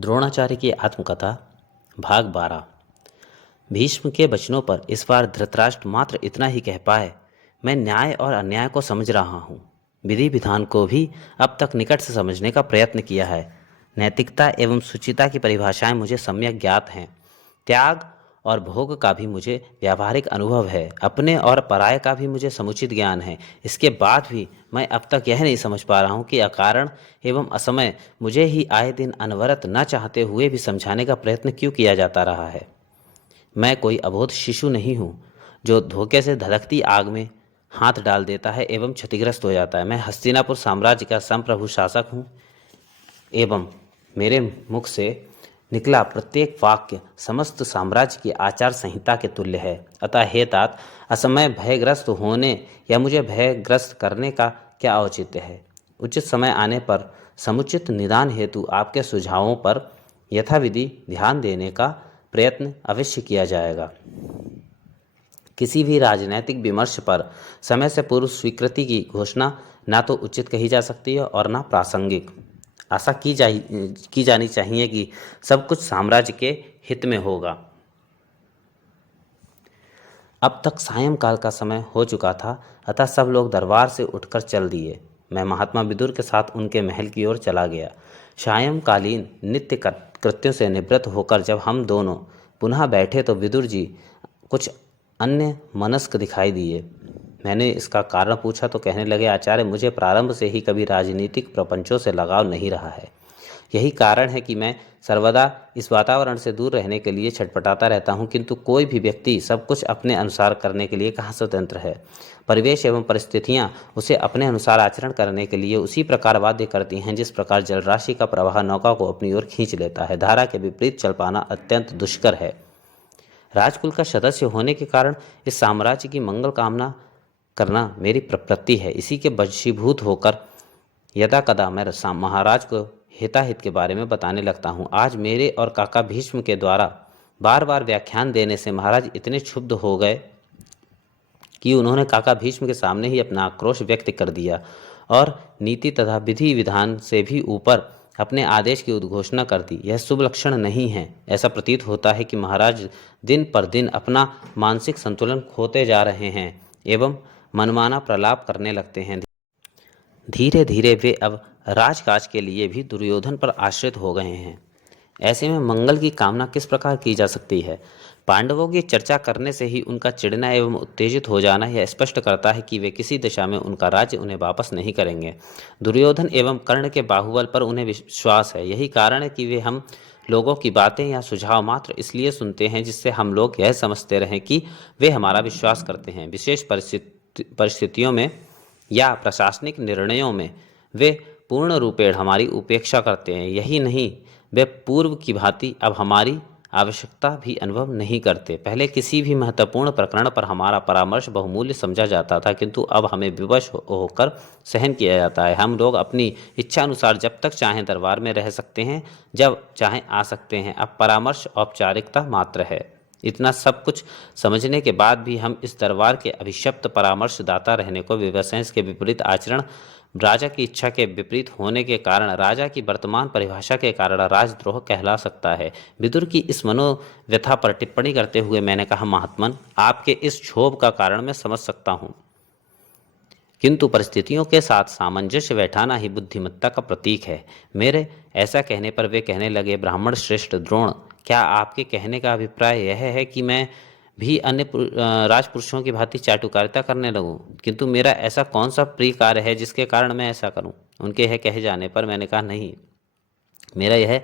द्रोणाचार्य की आत्मकथा भाग 12। भीष्म के वचनों पर इस बार धृतराष्ट्र मात्र इतना ही कह पाए, मैं न्याय और अन्याय को समझ रहा हूँ। विधि विधान को भी अब तक निकट से समझने का प्रयत्न किया है। नैतिकता एवं शुचिता की परिभाषाएं मुझे सम्यक ज्ञात हैं। त्याग और भोग का भी मुझे व्यावहारिक अनुभव है। अपने और पराये का भी मुझे समुचित ज्ञान है। इसके बाद भी मैं अब तक यह नहीं समझ पा रहा हूँ कि अकारण एवं असमय मुझे ही आए दिन अनवरत न चाहते हुए भी समझाने का प्रयत्न क्यों किया जाता रहा है। मैं कोई अबोध शिशु नहीं हूँ जो धोखे से धधकती आग में हाथ डाल देता है एवं क्षतिग्रस्त हो जाता है। मैं हस्तिनापुर साम्राज्य का संप्रभु शासक हूँ एवं मेरे मुख से निकला प्रत्येक वाक्य समस्त साम्राज्य की आचार संहिता के तुल्य है। अतः हे तात, असमय भयग्रस्त होने या मुझे भयग्रस्त करने का क्या औचित्य है। उचित समय आने पर समुचित निदान हेतु आपके सुझावों पर यथाविधि ध्यान देने का प्रयत्न अवश्य किया जाएगा। किसी भी राजनैतिक विमर्श पर समय से पूर्व स्वीकृति की घोषणा ना तो उचित कही जा सकती है और ना प्रासंगिक। आशा की जानी चाहिए कि सब कुछ साम्राज्य के हित में होगा। अब तक सायंकाल का समय हो चुका था, अतः सब लोग दरबार से उठकर चल दिए। मैं महात्मा विदुर के साथ उनके महल की ओर चला गया। सायंकालीन नित्य कृत्यों से निवृत्त होकर जब हम दोनों पुनः बैठे तो विदुर जी कुछ अन्य मनस्क दिखाई दिए। मैंने इसका कारण पूछा तो कहने लगे, आचार्य, मुझे प्रारंभ से ही कभी राजनीतिक प्रपंचों से लगाव नहीं रहा है। यही कारण है कि मैं सर्वदा इस वातावरण से दूर रहने के लिए छटपटाता रहता हूँ। किंतु कोई भी व्यक्ति सब कुछ अपने अनुसार करने के लिए कहाँ स्वतंत्र है। परिवेश एवं परिस्थितियाँ उसे अपने अनुसार आचरण करने के लिए उसी प्रकार बाध्य करती हैं जिस प्रकार जलराशि का प्रवाह नौका को अपनी ओर खींच लेता है। धारा के विपरीत चल पाना अत्यंत दुष्कर है। राजकुल का सदस्य होने के कारण इस साम्राज्य की मंगल कामना करना मेरी प्रवृत्ति है। इसी के वशीभूत होकर यदा कदा मैं महाराज को हिताहित के बारे में बताने लगता हूँ। आज मेरे और काका भीष्म के द्वारा बार बार व्याख्यान देने से महाराज इतने क्षुब्ध हो गए कि उन्होंने काका भीष्म के सामने ही अपना आक्रोश व्यक्त कर दिया और नीति तथा विधि विधान से भी ऊपर अपने आदेश की उद्घोषणा कर दी। यह शुभ लक्षण नहीं है। ऐसा प्रतीत होता है कि महाराज दिन पर दिन अपना मानसिक संतुलन खोते जा रहे हैं एवं मनमाना प्रलाप करने लगते हैं। धीरे धीरे वे अब राजकाज के लिए भी दुर्योधन पर आश्रित हो गए हैं। ऐसे में मंगल की कामना किस प्रकार की जा सकती है। पांडवों की चर्चा करने से ही उनका चिढ़ना एवं उत्तेजित हो जाना यह स्पष्ट करता है कि वे किसी दिशा में उनका राज्य उन्हें वापस नहीं करेंगे। दुर्योधन एवं कर्ण के बाहुबल पर उन्हें विश्वास है। यही कारण है कि वे हम लोगों की बातें या सुझाव मात्र इसलिए सुनते हैं जिससे हम लोग यह समझते रहें कि वे हमारा विश्वास करते हैं। विशेष परिस्थितियों में या प्रशासनिक निर्णयों में वे पूर्ण रूपेण हमारी उपेक्षा करते हैं। यही नहीं, वे पूर्व की भांति अब हमारी आवश्यकता भी अनुभव नहीं करते। पहले किसी भी महत्वपूर्ण प्रकरण पर हमारा परामर्श बहुमूल्य समझा जाता था, किंतु अब हमें विवश होकर सहन किया जाता है। हम लोग अपनी इच्छा अनुसार जब तक चाहें दरबार में रह सकते हैं, जब चाहें आ सकते हैं। अब परामर्श औपचारिकता मात्र है। इतना सब कुछ समझने के बाद भी हम इस दरबार के अभिशप्त परामर्शदाता रहने को विवश हैं। इसके विपरीत आचरण राजा की इच्छा के विपरीत होने के कारण, राजा की वर्तमान परिभाषा के कारण राजद्रोह कहला सकता है। विदुर की इस मनोव्यथा पर टिप्पणी करते हुए मैंने कहा, महात्मन, आपके इस क्षोभ का कारण मैं समझ सकता हूँ, किंतु परिस्थितियों के साथ सामंजस्य बैठाना ही बुद्धिमत्ता का प्रतीक है। मेरे ऐसा कहने पर वे कहने लगे, ब्राह्मण श्रेष्ठ द्रोण, क्या आपके कहने का अभिप्राय यह है कि मैं भी अन्य राजपुरुषों की भांति चाटुकारिता करने लगूं? किंतु मेरा ऐसा कौन सा प्रिय कार्य है जिसके कारण मैं ऐसा करूं? उनके यह कहे जाने पर मैंने कहा, नहीं, मेरा यह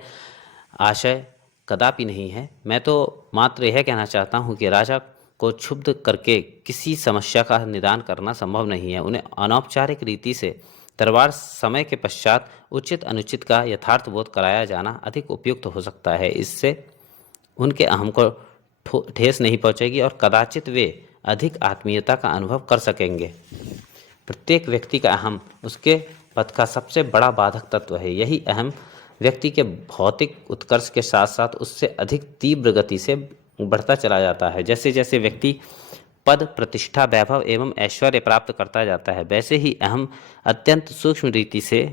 आशय कदापि नहीं है। मैं तो मात्र यह कहना चाहता हूं कि राजा को क्षुब्ध करके किसी समस्या का निदान करना संभव नहीं है। उन्हें अनौपचारिक रीति से दरबार समय के पश्चात उचित अनुचित का यथार्थ बोध कराया जाना अधिक उपयुक्त हो सकता है। इससे उनके अहम को ठेस नहीं पहुंचेगी और कदाचित वे अधिक आत्मीयता का अनुभव कर सकेंगे। प्रत्येक व्यक्ति का अहम उसके पथ का सबसे बड़ा बाधक तत्व है। यही अहम व्यक्ति के भौतिक उत्कर्ष के साथ साथ उससे अधिक तीव्र गति से बढ़ता चला जाता है। जैसे जैसे व्यक्ति पद, प्रतिष्ठा, वैभव एवं ऐश्वर्य प्राप्त करता जाता है, वैसे ही अहम अत्यंत सूक्ष्म रीति से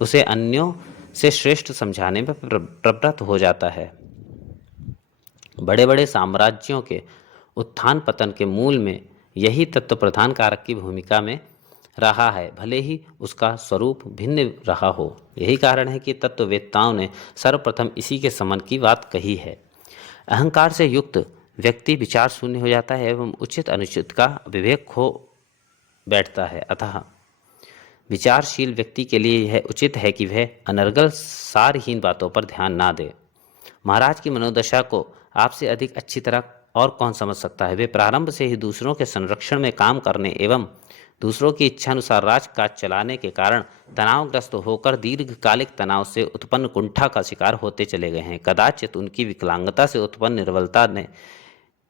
उसे अन्यों से श्रेष्ठ समझाने में प्रवृत्त हो जाता है। बड़े बड़े साम्राज्यों के उत्थान पतन के मूल में यही तत्व प्रधान कारक की भूमिका में रहा है, भले ही उसका स्वरूप भिन्न रहा हो। यही कारण है कि तत्ववेत्ताओं ने सर्वप्रथम इसी के समन की बात कही है। अहंकार से युक्त व्यक्ति विचार शून्य हो जाता है एवं उचित अनुचित का विवेक खो बैठता है। अतः विचारशील व्यक्ति के लिए यह उचित है कि वह अनर्गल सारहीन बातों पर ध्यान ना दे। महाराज की मनोदशा को आपसे अधिक अच्छी तरह और कौन समझ सकता है। वे प्रारंभ से ही दूसरों के संरक्षण में काम करने एवं दूसरों की इच्छानुसार राजकाज चलाने के कारण तनावग्रस्त होकर दीर्घकालिक तनाव से उत्पन्न कुंठा का शिकार होते चले गए हैं। कदाचित उनकी विकलांगता से उत्पन्न निर्बलता ने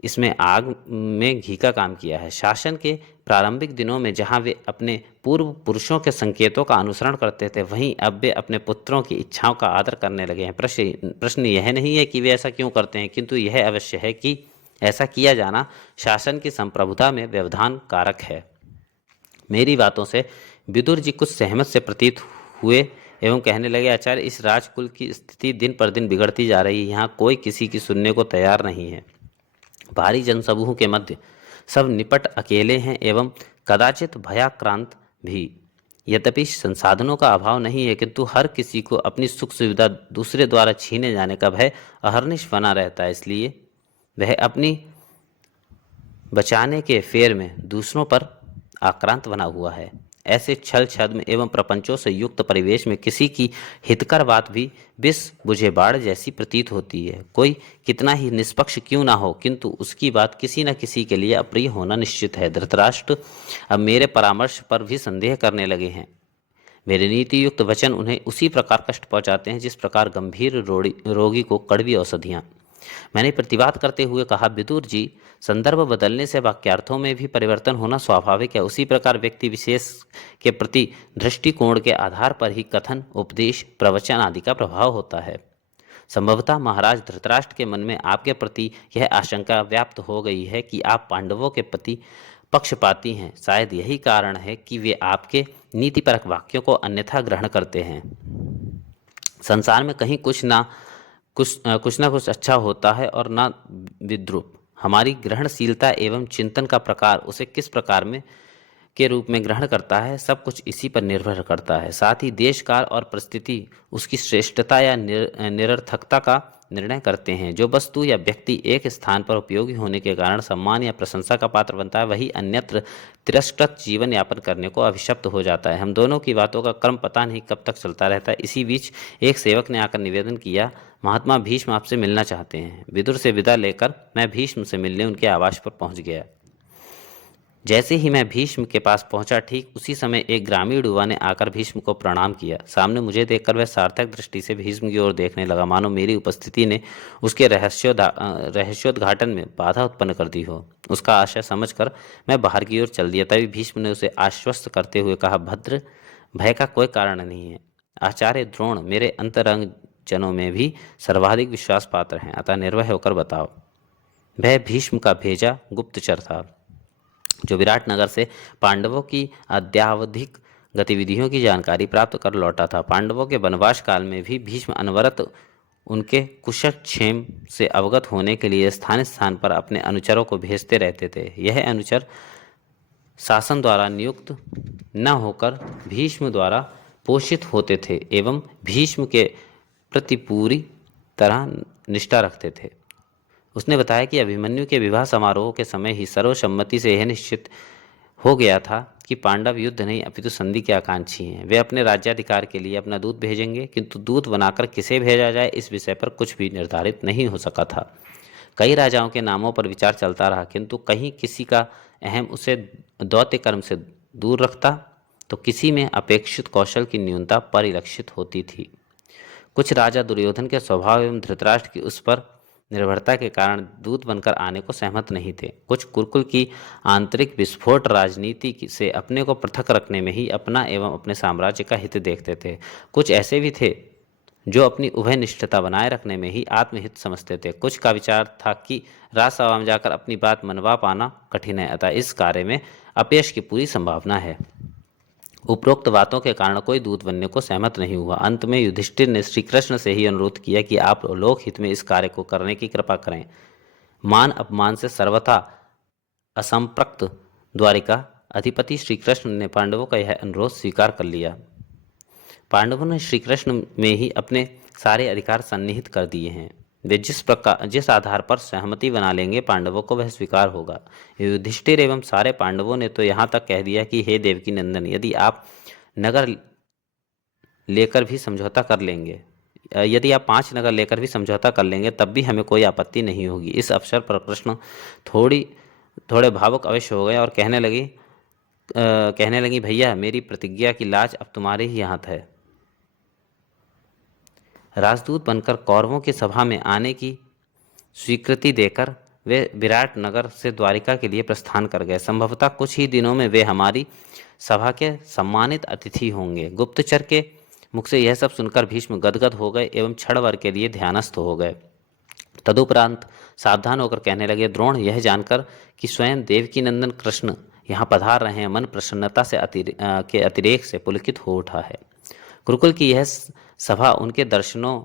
इसमें आग में घी का काम किया है। शासन के प्रारंभिक दिनों में जहां वे अपने पूर्व पुरुषों के संकेतों का अनुसरण करते थे, वहीं अब वे अपने पुत्रों की इच्छाओं का आदर करने लगे हैं। प्रश्न यह नहीं है कि वे ऐसा क्यों करते हैं, किंतु यह अवश्य है कि ऐसा किया जाना शासन की संप्रभुता में व्यवधान कारक है। मेरी बातों से विदुर जी कुछ सहमत से प्रतीत हुए एवं कहने लगे, आचार्य, इस राजकुल की स्थिति दिन पर दिन बिगड़ती जा रही है। यहाँ कोई किसी की सुनने को तैयार नहीं है। भारी जनसमूह के मध्य सब निपट अकेले हैं एवं कदाचित भयाक्रांत भी। यद्यपि संसाधनों का अभाव नहीं है, किंतु हर किसी को अपनी सुख सुविधा दूसरे द्वारा छीने जाने का भय अहर्निश बना रहता है। इसलिए वह अपनी बचाने के फेर में दूसरों पर आक्रांत बना हुआ है। ऐसे छल छद्म एवं प्रपंचों से युक्त परिवेश में किसी की हितकर बात भी विष बुझे बाढ़ जैसी प्रतीत होती है। कोई कितना ही निष्पक्ष क्यों ना हो, किंतु उसकी बात किसी न किसी के लिए अप्रिय होना निश्चित है। धृतराष्ट्र अब मेरे परामर्श पर भी संदेह करने लगे हैं। मेरे नीति युक्त वचन उन्हें उसी प्रकार कष्ट पहुंचाते हैं जिस प्रकार गंभीर रोगी को कड़वी औषधियाँ। मैंने प्रतिवाद करते हुए कहा, विदुर जी, संदर्भ बदलने से वाक्यार्थों में भी परिवर्तन होना स्वाभाविक है। उसी प्रकार व्यक्ति विशेष के प्रति दृष्टिकोण के आधार पर ही कथन, उपदेश, प्रवचन आदि का प्रभाव होता है। संभवतः महाराज धृतराष्ट्र के मन में आपके प्रति यह आशंका व्याप्त हो गई है कि आप पांडवों के प्रति पक्षपाती हैं। शायद यही कारण है कि वे आपके नीतिपरक वाक्यों को अन्यथा ग्रहण करते हैं। संसार में कहीं कुछ ना कुछ अच्छा होता है और ना विद्रूप। हमारी ग्रहणशीलता एवं चिंतन का प्रकार उसे किस प्रकार में के रूप में ग्रहण करता है, सब कुछ इसी पर निर्भर करता है। साथ ही देश काल और परिस्थिति उसकी श्रेष्ठता या निरर्थकता का निर्णय करते हैं। जो वस्तु या व्यक्ति एक स्थान पर उपयोगी होने के कारण सम्मान या प्रशंसा का पात्र बनता है, वही अन्यत्र तिरस्कृत जीवन यापन करने को अभिशप्त हो जाता है। हम दोनों की बातों का क्रम पता नहीं कब तक चलता रहता है। इसी बीच एक सेवक ने आकर निवेदन किया, महात्मा भीष्म आपसे मिलना चाहते हैं। विदुर से विदा लेकर मैं भीष्म से मिलने उनके आवास पर पहुंच गया। जैसे ही मैं भीष्म के पास पहुंचा, ठीक उसी समय एक ग्रामीण युवा ने आकर भीष्म को प्रणाम किया। सामने मुझे देखकर वह सार्थक दृष्टि से भीष्म की ओर देखने लगा, मानो मेरी उपस्थिति ने उसके रहस्योद्घाटन में बाधा उत्पन्न कर दी हो। उसका आशय समझकर मैं बाहर की ओर चल दिया। तभी भीष्म ने उसे आश्वस्त करते हुए कहा, भद्र, भय का कोई कारण नहीं है। आचार्य द्रोण मेरे अंतरंग जनों में भी सर्वाधिक विश्वास पात्र हैं, अतः निर्भय होकर बताओ। वह भीष्म का भेजा गुप्तचर था, जो विराट नगर से पांडवों की अद्यावधिक गतिविधियों की जानकारी प्राप्त कर लौटा था। पांडवों के वनवास काल में भी भीष्म अनवरत उनके कुशल क्षेम से अवगत होने के लिए स्थान स्थान पर अपने अनुचरों को भेजते रहते थे। यह अनुचर शासन द्वारा नियुक्त न होकर भीष्म द्वारा पोषित होते थे एवं भीष्म के प्रति पूरी तरह निष्ठा रखते थे। उसने बताया कि अभिमन्यु के विवाह समारोह के समय ही सर्वसम्मति से यह निश्चित हो गया था कि पांडव युद्ध नहीं अपितु संधि के आकांक्षी हैं। वे अपने राज्याधिकार के लिए अपना दूत भेजेंगे, किंतु दूत बनाकर किसे भेजा जाए इस विषय पर कुछ भी निर्धारित नहीं हो सका था। कई राजाओं के नामों पर विचार चलता रहा, किंतु कहीं किसी का अहम उसे दौत्य कर्म से दूर रखता, तो किसी में अपेक्षित कौशल की न्यूनता परिलक्षित होती थी। कुछ राजा दुर्योधन के स्वभाव एवं धृतराष्ट्र की उस पर निर्भरता के कारण दूत बनकर आने को सहमत नहीं थे। कुछ कुरुकुल की आंतरिक विस्फोट राजनीति से अपने को पृथक रखने में ही अपना एवं अपने साम्राज्य का हित देखते थे। कुछ ऐसे भी थे जो अपनी उभय निष्ठता बनाए रखने में ही आत्महित समझते थे। कुछ का विचार था कि राजसभा में जाकर अपनी बात मनवा पाना कठिन है, अतः इस कार्य में अपयश की पूरी संभावना है। उपरोक्त बातों के कारण कोई दूत बनने को सहमत नहीं हुआ। अंत में युधिष्ठिर ने श्री कृष्ण से ही अनुरोध किया कि आप लोकहित में इस कार्य को करने की कृपा करें। मान अपमान से सर्वथा असंप्रक्त द्वारिका अधिपति श्री कृष्ण ने पांडवों का यह अनुरोध स्वीकार कर लिया। पांडवों ने श्री कृष्ण में ही अपने सारे अधिकार सन्निहित कर दिए हैं। वे जिस आधार पर सहमति बना लेंगे पांडवों को वह स्वीकार होगा। युधिष्ठिर एवं सारे पांडवों ने तो यहाँ तक कह दिया कि हे देवकी नंदन, यदि आप नगर लेकर भी समझौता कर लेंगे यदि आप 5 नगर लेकर भी समझौता कर लेंगे तब भी हमें कोई आपत्ति नहीं होगी। इस अवसर पर कृष्ण थोड़े भावुक अवश्य हो गए और कहने लगी भैया, मेरी प्रतिज्ञा की लाज अब तुम्हारे ही हाथ है। राजदूत बनकर कौरवों की सभा में आने की स्वीकृति देकर वे विराट नगर से द्वारिका के लिए प्रस्थान कर गए। संभवतः कुछ ही दिनों में वे हमारी सभा के सम्मानित अतिथि होंगे। गुप्तचर के मुख से यह सब सुनकर भीष्म गदगद हो गए एवं क्षण भर के लिए ध्यानस्थ हो गए। तदुपरांत सावधान होकर कहने लगे, द्रोण, यह जानकर कि स्वयं देवकी नंदन कृष्ण यहाँ पधार रहे हैं, मन प्रसन्नता से के अतिरेक से पुलकित हो उठा है। गुरुकुल की यह सभा उनके दर्शनों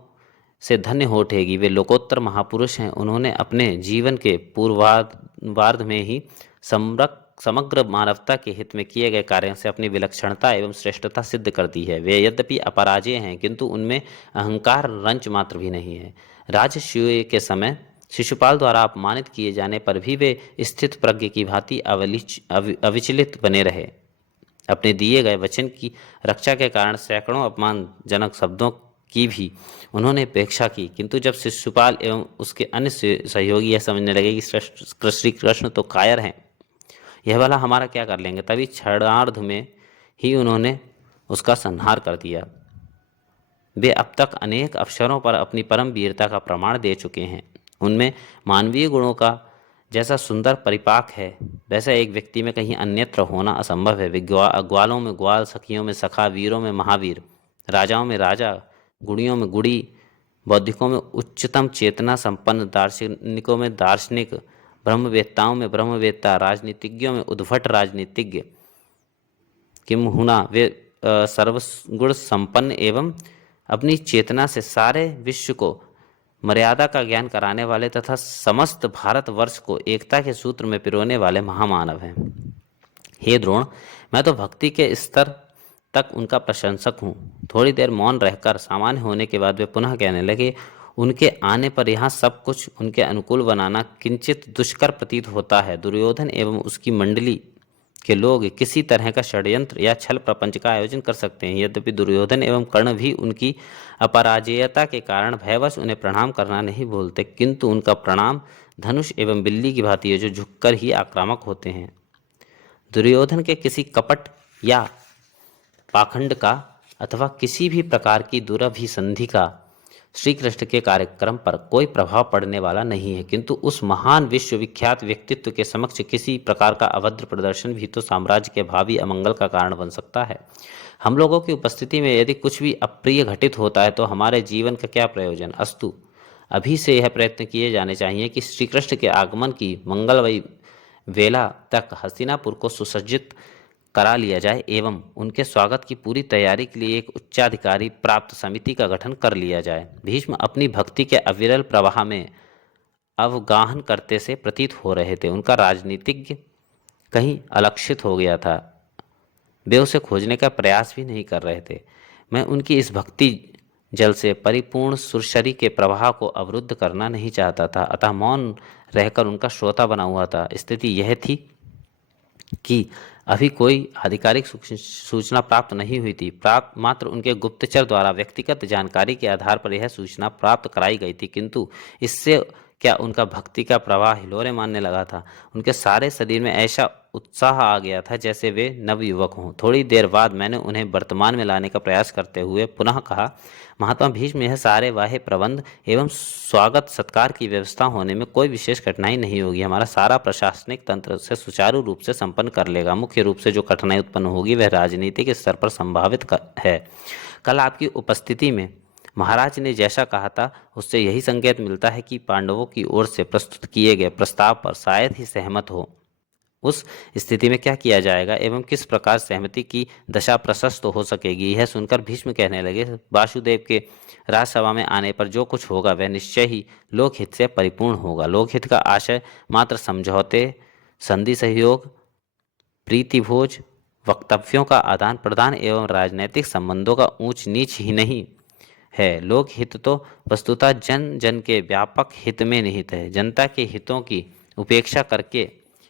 से धन्य हो उठेगी। वे लोकोत्तर महापुरुष हैं। उन्होंने अपने जीवन के पूर्वार्ध में ही समग्र मानवता के हित में किए गए कार्यों से अपनी विलक्षणता एवं श्रेष्ठता सिद्ध कर दी है। वे यद्यपि अपराजेय हैं किंतु उनमें अहंकार रंच मात्र भी नहीं है। राजसूय के समय शिशुपाल द्वारा अपमानित किए जाने पर भी वे स्थित प्रज्ञ की भांति अविचलित बने रहे। अपने दिए गए वचन की रक्षा के कारण सैकड़ों अपमानजनक शब्दों की भी उन्होंने उपेक्षा की, किंतु जब शिशुपाल एवं उसके अन्य सहयोगी यह समझने लगे कि श्री कृष्ण तो कायर हैं, यह वाला हमारा क्या कर लेंगे, तभी क्षणार्ध में ही उन्होंने उसका संहार कर दिया। वे अब तक अनेक अवसरों पर अपनी परम वीरता का प्रमाण दे चुके हैं। उनमें मानवीय गुणों का जैसा सुंदर परिपाक है वैसा एक व्यक्ति में कहीं अन्यत्र होना असंभव है। ग्वालों में ग्वाल, सखियों में सखा, वीरों में महावीर, राजाओं में राजा, गुणियों में गुणी, बौद्धिकों में उच्चतम चेतना संपन्न, दार्शनिकों में दार्शनिक, ब्रह्मवेत्ताओं में ब्रह्मवेत्ता, राजनीतिज्ञों में उद्भट राजनीतिज्ञ, किंहुना वे सर्वगुण संपन्न एवं अपनी चेतना से सारे विश्व को मर्यादा का ज्ञान कराने वाले तथा समस्त भारतवर्ष को एकता के सूत्र में पिरोने वाले महामानव हैं। हे द्रोण, मैं तो भक्ति के स्तर तक उनका प्रशंसक हूँ। थोड़ी देर मौन रहकर सामान्य होने के बाद वे पुनः कहने लगे, उनके आने पर यहाँ सब कुछ उनके अनुकूल बनाना किंचित दुष्कर प्रतीत होता है। दुर्योधन एवं उसकी मंडली के लोग किसी तरह का षड्यंत्र या छल प्रपंच का आयोजन कर सकते हैं। यद्यपि दुर्योधन एवं कर्ण भी उनकी अपराजेयता के कारण भयवश उन्हें प्रणाम करना नहीं भूलते, किंतु उनका प्रणाम धनुष एवं बिल्ली की भांति है जो झुककर ही आक्रामक होते हैं। दुर्योधन के किसी कपट या पाखंड का अथवा किसी भी प्रकार की दुरभिसंधि का श्री कृष्ण के कार्यक्रम पर कोई प्रभाव पड़ने वाला नहीं है, किंतु उस महान विश्वविख्यात व्यक्तित्व के समक्ष किसी प्रकार का अभद्र प्रदर्शन भी तो साम्राज्य के भावी अमंगल का कारण बन सकता है। हम लोगों की उपस्थिति में यदि कुछ भी अप्रिय घटित होता है तो हमारे जीवन का क्या प्रयोजन। अस्तु, अभी से यह प्रयत्न किए जाने चाहिए कि श्री कृष्ण के आगमन की मंगलमयी वेला तक हस्तिनापुर को सुसज्जित करा लिया जाए एवं उनके स्वागत की पूरी तैयारी के लिए एक उच्चाधिकारी प्राप्त समिति का गठन कर लिया जाए। भीष्म अपनी भक्ति के अविरल प्रवाह में अवगाहन करते से प्रतीत हो रहे थे। उनका राजनीतिज्ञ कहीं अलक्षित हो गया था। वे उसे खोजने का प्रयास भी नहीं कर रहे थे। मैं उनकी इस भक्ति जल से परिपूर्ण सुरसरी के प्रवाह को अवरुद्ध करना नहीं चाहता था, अतः मौन रहकर उनका श्रोता बना हुआ था। स्थिति यह थी कि अभी कोई आधिकारिक सूचना प्राप्त नहीं हुई थी। मात्र उनके गुप्तचर द्वारा व्यक्तिगत जानकारी के आधार पर यह सूचना प्राप्त कराई गई थी, किंतु इससे क्या उनका भक्ति का प्रवाह हिलोरे मारने लगा था। उनके सारे शरीर में ऐसा उत्साह आ गया था जैसे वे नवयुवक हों। थोड़ी देर बाद मैंने उन्हें वर्तमान में लाने का प्रयास करते हुए पुनः कहा, महात्मा भीष्म, यह सारे वाह्य प्रबंध एवं स्वागत सत्कार की व्यवस्था होने में कोई विशेष कठिनाई नहीं होगी। हमारा सारा प्रशासनिक तंत्र से सुचारू रूप से संपन्न कर लेगा। मुख्य रूप से जो कठिनाई उत्पन्न होगी वह राजनीतिक स्तर पर संभावित है। कल आपकी उपस्थिति में महाराज ने जैसा कहा था उससे यही संकेत मिलता है कि पांडवों की ओर से प्रस्तुत किए गए प्रस्ताव पर शायद ही सहमत हो। उस स्थिति में क्या किया जाएगा एवं किस प्रकार सहमति की दशा प्रशस्त हो सकेगी। यह सुनकर भीष्म कहने लगे, वासुदेव के राजसभा में आने पर जो कुछ होगा वह निश्चय ही लोकहित से परिपूर्ण होगा। लोकहित का आशय मात्र समझौते, संधि सहयोग, प्रीतिभोज, वक्तव्यों का आदान प्रदान एवं राजनैतिक संबंधों का ऊंच नीच ही नहीं है। लोक हित तो वस्तुतः जन जन के व्यापक हित में निहित है। जनता के हितों की उपेक्षा करके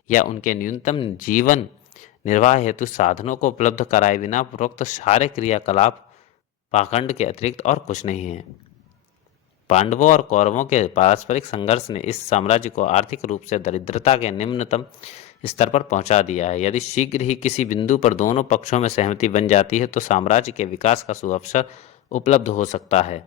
या उनके न्यूनतम जीवन निर्वाह हेतु साधनों को उपलब्ध कराए बिना उपरोक्त सारे क्रियाकलाप पाखंड के अतिरिक्त और कुछ नहीं है। पांडवों और कौरवों के पारस्परिक संघर्ष ने इस साम्राज्य को आर्थिक रूप से दरिद्रता के निम्नतम स्तर पर पहुंचा दिया है। यदि शीघ्र ही किसी बिंदु पर दोनों पक्षों में सहमति बन जाती है तो साम्राज्य के विकास का सुअवसर उपलब्ध हो सकता है।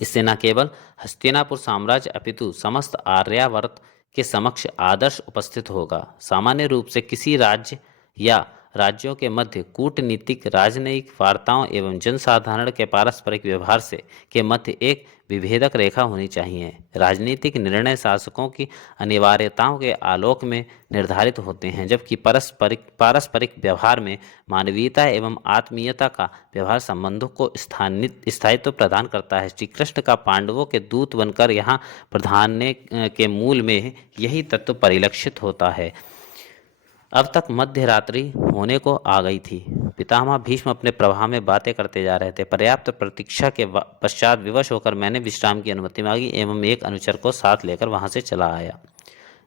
इससे न केवल हस्तिनापुर साम्राज्य अपितु समस्त आर्यावर्त के समक्ष आदर्श उपस्थित होगा। सामान्य रूप से किसी राज्य या राज्यों के मध्य कूटनीतिक, राजनयिक वार्ताओं एवं जनसाधारण के पारस्परिक व्यवहार से के मध्य एक विभेदक रेखा होनी चाहिए। राजनीतिक निर्णय शासकों की अनिवार्यताओं के आलोक में निर्धारित होते हैं, जबकि पारस्परिक व्यवहार में मानवीयता एवं आत्मीयता का व्यवहार संबंधों को स्थायित्व प्रदान करता है। श्री कृष्ण का पांडवों के दूत बनकर यहाँ प्रधान के मूल में यही तत्व परिलक्षित होता है। अब तक मध्य रात्रि होने को आ गई थी। पितामह भीष्म अपने प्रवाह में बातें करते जा रहे थे। पर्याप्त प्रतीक्षा के पश्चात विवश होकर मैंने विश्राम की अनुमति मांगी एवं एक अनुचर को साथ लेकर वहां से चला आया।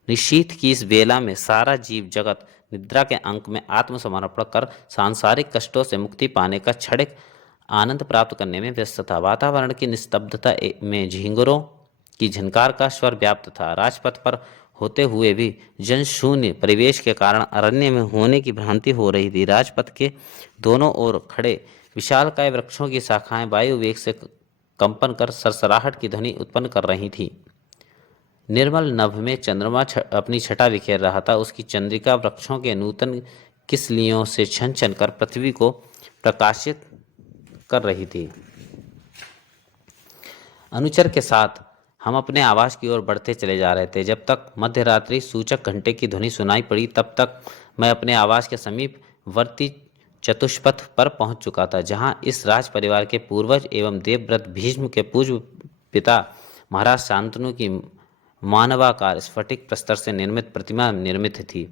निशीथ की इस बेला में सारा जीव जगत निद्रा के अंक में आत्मसमर्पण कर सांसारिक कष्टों से मुक्ति पाने का क्षणिक आनंद प्राप्त करने में व्यस्त था। वातावरण की निस्तब्धता में झींगुरों की झनकार का स्वर व्याप्त था। राजपथ पर होते हुए भी जनशून्य परिवेश के कारण अरण्य में होने की भ्रांति हो रही थी। राजपथ के दोनों ओर खड़े विशालकाय वृक्षों की शाखाएं वायु वेग से कंपन कर सरसराहट की ध्वनि उत्पन्न कर रही थी। निर्मल नभ में चंद्रमा अपनी छटा बिखेर रहा था। उसकी चंद्रिका वृक्षों के नूतन किसलियों से छन छन कर पृथ्वी को प्रकाशित कर रही थी। अनुचर के साथ हम अपने आवास की ओर बढ़ते चले जा रहे थे। जब तक मध्यरात्रि सूचक घंटे की ध्वनि सुनाई पड़ी तब तक मैं अपने आवास के समीप वर्ती चतुष्पथ पर पहुंच चुका था, जहां इस राज परिवार के पूर्वज एवं देवव्रत भीष्म के पूज्य पिता महाराज शांतनु की मानवाकार स्फटिक प्रस्तर से निर्मित प्रतिमा निर्मित थी।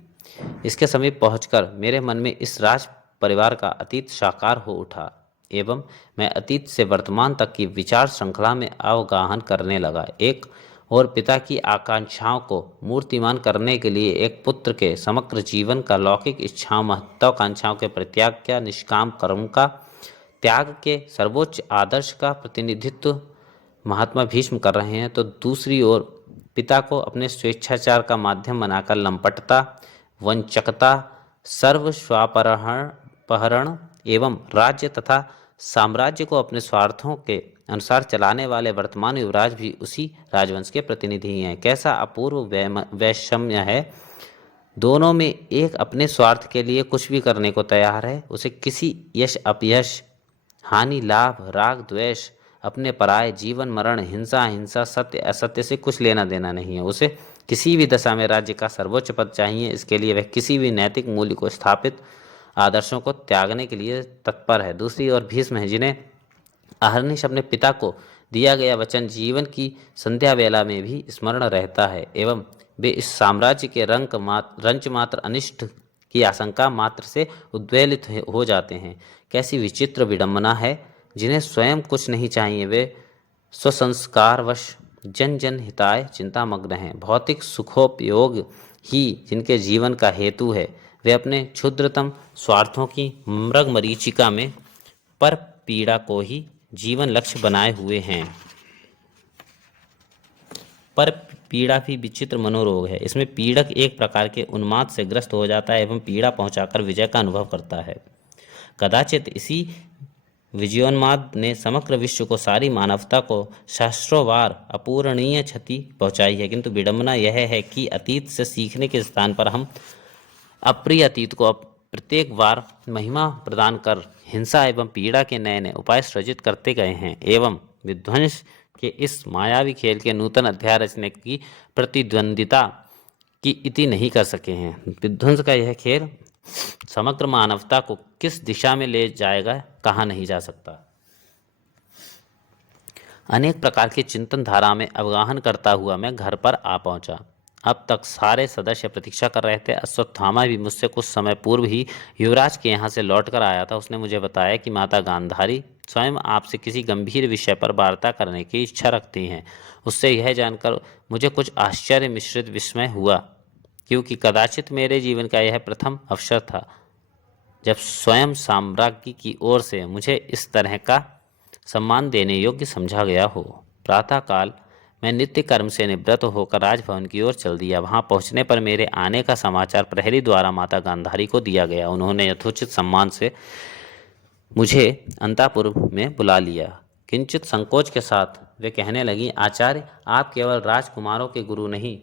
इसके समीप पहुंचकर मेरे मन में इस राज परिवार का अतीत साकार हो उठा एवं मैं अतीत से वर्तमान तक की विचार श्रृंखला में अवगाहन करने लगा। एक और पिता की आकांक्षाओं को मूर्तिमान करने के लिए एक पुत्र के समग्र जीवन का लौकिक इच्छाओं, महत्वाकांक्षाओं के परित्याग का, निष्काम कर्म का त्याग के सर्वोच्च आदर्श का प्रतिनिधित्व महात्मा भीष्म कर रहे हैं, तो दूसरी ओर पिता को अपने स्वेच्छाचार का माध्यम बनाकर लंपटता, वंचकता, सर्व स्वापहरण एवं राज्य तथा साम्राज्य को अपने स्वार्थों के अनुसार चलाने वाले वर्तमान युवराज भी उसी राजवंश के प्रतिनिधि ही हैं। कैसा अपूर्व वैषम्य है। दोनों में एक अपने स्वार्थ के लिए कुछ भी करने को तैयार है। उसे किसी यश अपयश, हानि लाभ, राग द्वेष, अपने पराये, जीवन मरण, हिंसा अहिंसा, सत्य असत्य से कुछ लेना देना नहीं है। उसे किसी भी दशा में राज्य का सर्वोच्च पद चाहिए। इसके लिए वह किसी भी नैतिक मूल्य को स्थापित आदर्शों को त्यागने के लिए तत्पर है। दूसरी ओर भीष्म है, जिन्हें अहर्निश अपने पिता को दिया गया वचन जीवन की संध्या वेला में भी स्मरण रहता है एवं वे इस साम्राज्य के रंच मात्र अनिष्ट की आशंका मात्र से उद्वेलित हो जाते हैं। कैसी विचित्र विडंबना है। जिन्हें स्वयं कुछ नहीं चाहिए, वे स्वसंस्कारवश जन जन हिताय चिंतामग्न हैं। भौतिक सुखोपयोग ही जिनके जीवन का हेतु है, वे अपने क्षुद्रतम स्वार्थों की मृग मरीचिका में पर पीड़ा को ही जीवन लक्ष्य बनाए हुए हैं। पर पीड़ा भी विचित्र मनोरोग है। इसमें पीड़क एक प्रकार के उन्माद से ग्रस्त हो जाता है एवं पीड़ा पहुंचाकर विजय का अनुभव करता है। कदाचित इसी विजयोन्माद ने समग्र विश्व को, सारी मानवता को सहस्रोवार अपूरणीय क्षति पहुंचाई है। किंतु विडंबना यह है कि अतीत से सीखने के स्थान पर हम अप्रिय अतीत को प्रत्येक बार महिमा प्रदान कर हिंसा एवं पीड़ा के नए नए उपाय सृजित करते गए हैं एवं विध्वंस के इस मायावी खेल के नूतन अध्याय रचने की प्रतिद्वंदिता की इति नहीं कर सके हैं। विध्वंस का यह खेल समग्र मानवता को किस दिशा में ले जाएगा कहा नहीं जा सकता। अनेक प्रकार की चिंतन धारा में अवगाहन करता हुआ मैं घर पर आ पहुंचा। अब तक सारे सदस्य प्रतीक्षा कर रहे थे। अश्वत्थामा भी मुझसे कुछ समय पूर्व ही युवराज के यहाँ से लौट कर आया था। उसने मुझे बताया कि माता गांधारी स्वयं आपसे किसी गंभीर विषय पर वार्ता करने की इच्छा रखती हैं। उससे यह जानकर मुझे कुछ आश्चर्य मिश्रित विस्मय हुआ, क्योंकि कदाचित मेरे जीवन का यह प्रथम अवसर था जब स्वयं साम्राज्ञी की ओर से मुझे इस तरह का सम्मान देने योग्य समझा गया हो। प्रातःकाल मैं नित्य कर्म से निवृत्त होकर राजभवन की ओर चल दिया। वहां पहुंचने पर मेरे आने का समाचार प्रहरी द्वारा माता गांधारी को दिया गया। उन्होंने यथोचित सम्मान से मुझे अंतापुर में बुला लिया। किंचित संकोच के साथ वे कहने लगी, आचार्य, आप केवल राजकुमारों के गुरु नहीं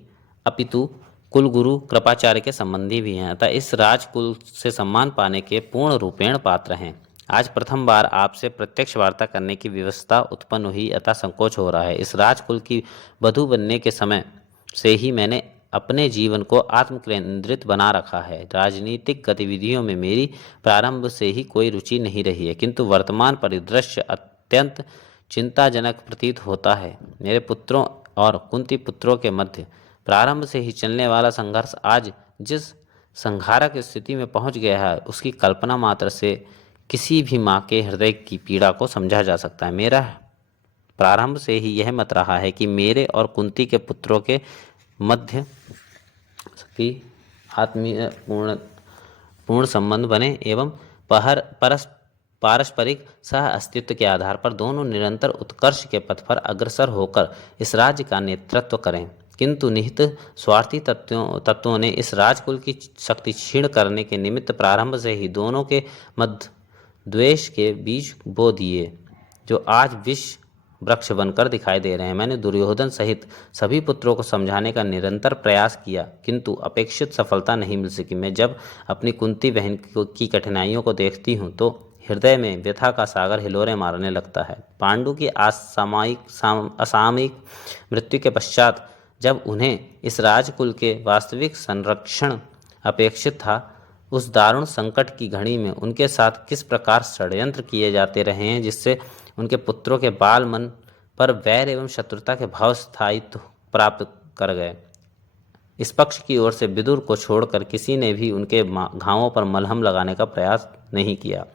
अपितु कुलगुरु कृपाचार्य के संबंधी भी हैं, अतः इस राजकुल से सम्मान पाने के पूर्ण रूपेण पात्र हैं। आज प्रथम बार आपसे प्रत्यक्ष वार्ता करने की व्यवस्था उत्पन्न हुई, अतः संकोच हो रहा है। इस राजकुल की वधू बनने के समय से ही मैंने अपने जीवन को आत्मकेंद्रित बना रखा है। राजनीतिक गतिविधियों में मेरी प्रारंभ से ही कोई रुचि नहीं रही है, किंतु वर्तमान परिदृश्य अत्यंत चिंताजनक प्रतीत होता है। मेरे पुत्रों और कुंती पुत्रों के मध्य प्रारंभ से ही चलने वाला संघर्ष आज जिस संहारक स्थिति में पहुंच गया है, उसकी कल्पना मात्र से किसी भी माँ के हृदय की पीड़ा को समझा जा सकता है। मेरा प्रारंभ से ही यह मत रहा है कि मेरे और कुंती के पुत्रों के मध्य की आत्मीय पूर्ण संबंध बने एवं पारस्परिक सह अस्तित्व के आधार पर दोनों निरंतर उत्कर्ष के पथ पर अग्रसर होकर इस राज्य का नेतृत्व करें। किंतु निहित स्वार्थी तत्वों ने इस राजकुल की शक्ति क्षीण करने के निमित्त प्रारंभ से ही दोनों के मध्य द्वेष के बीज बो दिए, जो आज विष वृक्ष बनकर दिखाई दे रहे हैं। मैंने दुर्योधन सहित सभी पुत्रों को समझाने का निरंतर प्रयास किया, किंतु अपेक्षित सफलता नहीं मिल सकी। मैं जब अपनी कुंती बहन की कठिनाइयों को देखती हूँ तो हृदय में व्यथा का सागर हिलोरे मारने लगता है। पांडु की असामयिक मृत्यु के पश्चात जब उन्हें इस राजकुल के वास्तविक संरक्षण अपेक्षित था, उस दारुण संकट की घड़ी में उनके साथ किस प्रकार षड्यंत्र किए जाते रहे हैं, जिससे उनके पुत्रों के बाल मन पर वैर एवं शत्रुता के भाव स्थायित्व प्राप्त कर गए। इस पक्ष की ओर से विदुर को छोड़कर किसी ने भी उनके घावों पर मलहम लगाने का प्रयास नहीं किया।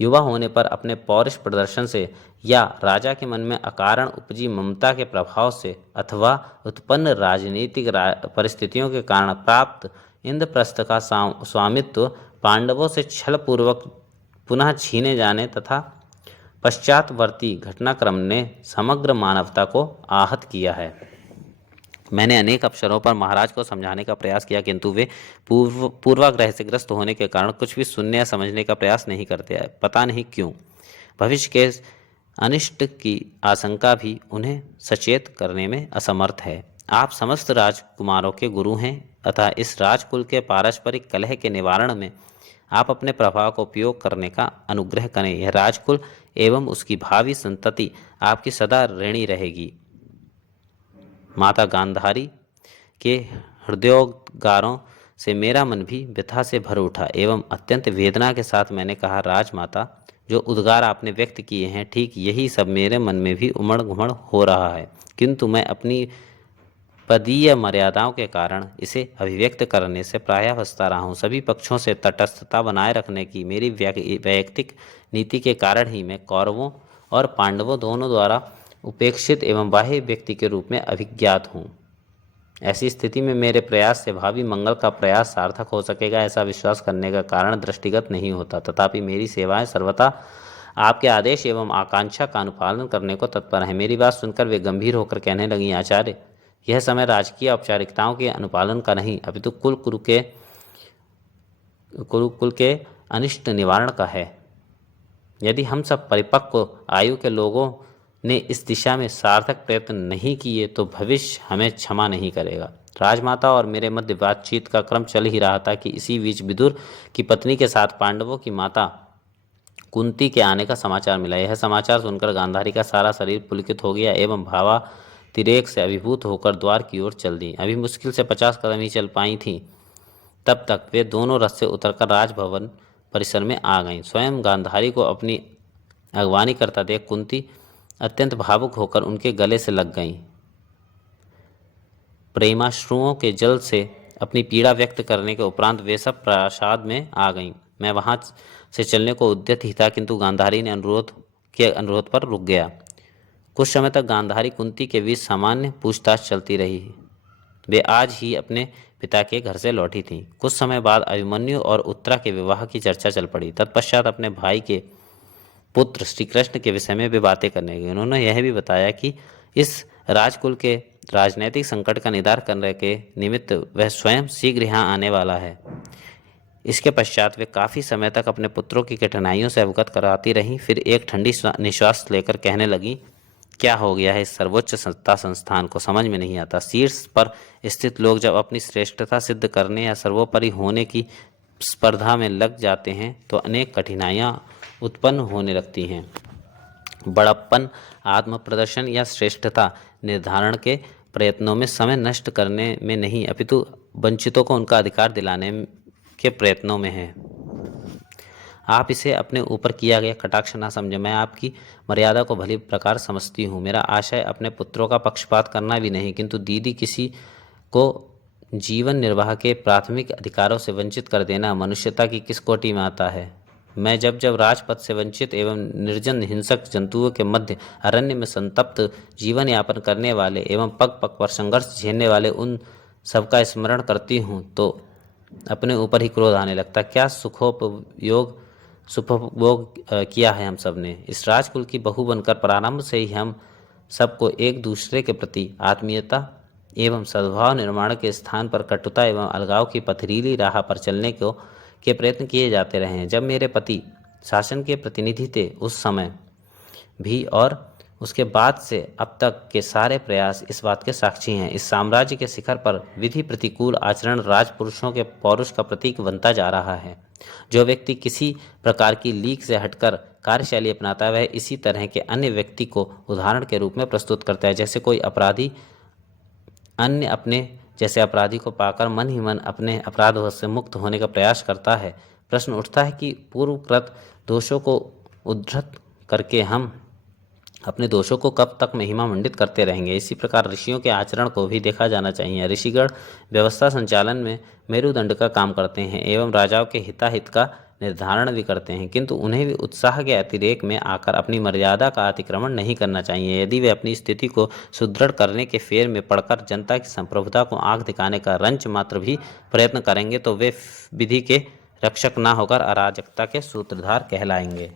युवा होने पर अपने पौरुष प्रदर्शन से या राजा के मन में अकारण उपजी ममता के प्रभाव से अथवा उत्पन्न राजनीतिक परिस्थितियों के कारण प्राप्त इंद्रप्रस्थ का स्वामित्व पांडवों से छलपूर्वक पुनः छीने जाने तथा पश्चातवर्ती घटनाक्रम ने समग्र मानवता को आहत किया है। मैंने अनेक अवसरों पर महाराज को समझाने का प्रयास किया, किंतु वे पूर्वाग्रह से ग्रस्त होने के कारण कुछ भी सुनने या समझने का प्रयास नहीं करते। पता नहीं क्यों भविष्य के अनिष्ट की आशंका भी उन्हें सचेत करने में असमर्थ है। आप समस्त राजकुमारों के गुरु हैं, अतः इस राजकुल के पारस्परिक कलह के निवारण में आप अपने प्रभाव का उपयोग करने का अनुग्रह करें। यह राजकुल एवं उसकी भावी संतति आपकी सदा ऋणी रहेगी। माता गांधारी के हृदयोद्गारों से मेरा मन भी व्यथा से भर उठा एवं अत्यंत वेदना के साथ मैंने कहा, राजमाता, जो उद्गार आपने व्यक्त किए हैं, ठीक यही सब मेरे मन में भी उमड़ घुमड़ हो रहा है, किंतु मैं अपनी पदीय मर्यादाओं के कारण इसे अभिव्यक्त करने से प्रायः पछता रहा हूँ। सभी पक्षों से तटस्थता बनाए रखने की मेरी वैयक्तिक नीति के कारण ही मैं कौरवों और पांडवों दोनों द्वारा उपेक्षित एवं बाह्य व्यक्ति के रूप में अभिज्ञात हूँ। ऐसी स्थिति में मेरे प्रयास से भावी मंगल का प्रयास सार्थक हो सकेगा, ऐसा विश्वास करने का कारण दृष्टिगत नहीं होता। तथापि मेरी सेवाएं सर्वथा आपके आदेश एवं आकांक्षा का अनुपालन करने को तत्पर है। मेरी बात सुनकर वे गंभीर होकर कहने लगी, आचार्य, यह समय राजकीय औपचारिकताओं के अनुपालन का नहीं अपितु कुल के अनिष्ट निवारण का है। यदि हम सब परिपक्व आयु के लोगों ने इस दिशा में सार्थक प्रयत्न नहीं किए तो भविष्य हमें क्षमा नहीं करेगा। राजमाता और मेरे मध्य बातचीत का क्रम चल ही रहा था कि इसी बीच विदुर की पत्नी के साथ पांडवों की माता कुंती के आने का समाचार मिला। यह समाचार सुनकर गांधारी का सारा शरीर पुलकित हो गया एवं भावातीत अतिरेक से अभिभूत होकर द्वार की ओर चल दी। अभी मुश्किल से 50 कदम ही चल पाई थीं, तब तक वे दोनों रथ से उतरकर राजभवन परिसर में आ गईं। स्वयं गांधारी को अपनी अगवानी करता देख कुंती अत्यंत भावुक होकर उनके गले से लग गईं। प्रेमाश्रुओं के जल से अपनी पीड़ा व्यक्त करने के उपरांत वे सब प्रासाद में आ गईं। मैं वहां से चलने को उद्यत ही था, किंतु गांधारी ने अनुरोध पर रुक गया। कुछ समय तक गांधारी कुंती के बीच सामान्य पूछताछ चलती रही। वे आज ही अपने पिता के घर से लौटी थीं। कुछ समय बाद अभिमन्यु और उत्तरा के विवाह की चर्चा चल पड़ी। तत्पश्चात अपने भाई के पुत्र श्री कृष्ण के विषय में वे बातें करने लगे। उन्होंने यह भी बताया कि इस राजकुल के राजनैतिक संकट का निदान करने के निमित्त वह स्वयं शीघ्र यहाँ आने वाला है। इसके पश्चात वे काफ़ी समय तक अपने पुत्रों की कठिनाइयों से अवगत कराती रहीं। फिर एक ठंडी निश्वास लेकर कहने लगी, क्या हो गया है इस सर्वोच्च सत्ता संस्थान को, समझ में नहीं आता। शीर्ष पर स्थित लोग जब अपनी श्रेष्ठता सिद्ध करने या सर्वोपरि होने की स्पर्धा में लग जाते हैं तो अनेक कठिनाइयाँ उत्पन्न होने लगती हैं। बड़प्पन, आत्म प्रदर्शन या श्रेष्ठता निर्धारण के प्रयत्नों में समय नष्ट करने में नहीं, अपितु वंचितों को उनका अधिकार दिलाने के प्रयत्नों में है। आप इसे अपने ऊपर किया गया कटाक्ष ना समझें। मैं आपकी मर्यादा को भली प्रकार समझती हूँ। मेरा आशय अपने पुत्रों का पक्षपात करना भी नहीं, किंतु दीदी किसी को जीवन निर्वाह के प्राथमिक अधिकारों से वंचित कर देना मनुष्यता की किस कोटि में आता है। मैं जब जब राजपथ से वंचित एवं निर्जन हिंसक जंतुओं के मध्य अरण्य में संतप्त जीवन यापन करने वाले एवं पग पग पर संघर्ष झेलने वाले उन सबका स्मरण करती हूँ तो अपने ऊपर ही क्रोध आने लगता। क्या सुखोपभोग किया है हम सब ने। इस राजकुल की बहू बनकर प्रारंभ से ही हम सबको एक दूसरे के प्रति आत्मीयता एवं सद्भाव निर्माण के स्थान पर कटुता एवं अलगाव की पथरीली राह पर चलने के प्रयत्न किए जाते रहे हैं। जब मेरे पति शासन के प्रतिनिधि थे उस समय भी और उसके बाद से अब तक के सारे प्रयास इस बात के साक्षी हैं। इस साम्राज्य के शिखर पर विधि प्रतिकूल आचरण राजपुरुषों के पौरुष का प्रतीक बनता जा रहा है। जो व्यक्ति किसी प्रकार की लीक से हटकर कार्यशैली अपनाता है वह इसी तरह के अन्य व्यक्ति को उदाहरण के रूप में प्रस्तुत करता है। जैसे कोई अपराधी अन्य अपने जैसे अपराधी को पाकर मन ही मन अपने अपराध से मुक्त होने का प्रयास करता है। प्रश्न उठता है कि पूर्वकृत दोषों को उद्धृत करके हम अपने दोषों को कब तक महिमा मंडित करते रहेंगे। इसी प्रकार ऋषियों के आचरण को भी देखा जाना चाहिए। ऋषिगण व्यवस्था संचालन में मेरुदंड का काम करते हैं एवं राजाओं के हिताहित का निर्धारण भी करते हैं, किंतु उन्हें भी उत्साह के अतिरेक में आकर अपनी मर्यादा का अतिक्रमण नहीं करना चाहिए। यदि वे अपनी स्थिति को सुदृढ़ करने के फेर में पड़कर जनता की संप्रभुता को आंख दिखाने का रंच मात्र भी प्रयत्न करेंगे तो वे विधि के रक्षक न होकर अराजकता के सूत्रधार कहलाएंगे।